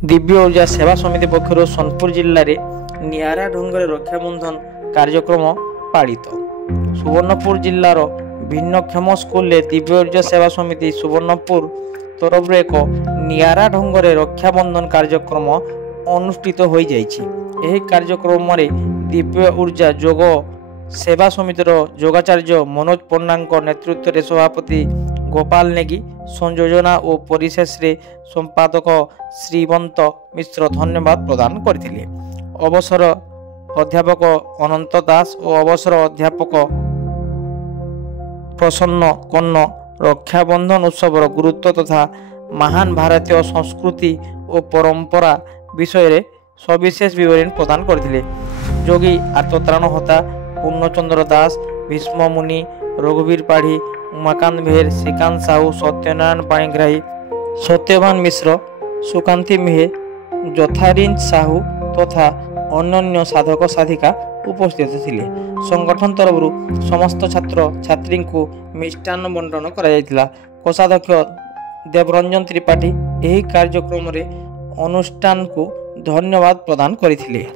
दिव्य ऊर्जा सेवा समिति पक्षर सोनपुर जिले में निआरा ढंग रक्षाबंधन कार्यक्रम पालित। सुवर्णपुर जिलार भिन्नक्षम स्कूल दिव्य ऊर्जा सेवा समिति सुवर्णपुर तरफ एक निआरा ढंग रक्षाबंधन कार्यक्रम अनुष्ठित हो जाइए। कार्यक्रम दिव्य ऊर्जा जोग सेवा समितिर योगाचार्य मनोज पन्ना नेतृत्व में सभापति गोपाल नेगी संयोजना और परिशेष संपादक श्रीवंत मिश्र धन्यवाद प्रदान करथिले। अवसर अध्यापक अनंत दास और अवसर अध्यापक प्रसन्न कन्न रक्षाबंधन उत्सवर गुरुत्व तथा महान भारतीय संस्कृति और परंपरा विषय सविशेष विवरण प्रदान करथिले। जोगी आर्तत्राण होता पूर्णचंद्र दास, भीष्म मुनि, रघुवीर पाढ़ी, उमाकांत भेर, श्रीकांत साहू, सत्यनारायण पाणिग्राही, सत्यवान मिश्र, सुकांति मिहे, जथारिंज साहू तथा अन्य साधक साधिका उपस्थित थिले। संगठन तरफ समस्त छात्र छात्री को मिष्टान्न बंटन करा। कोषाध्यक्ष देवरंजन त्रिपाठी यह कार्यक्रम अनुष्ठान को धन्यवाद प्रदान करथिले।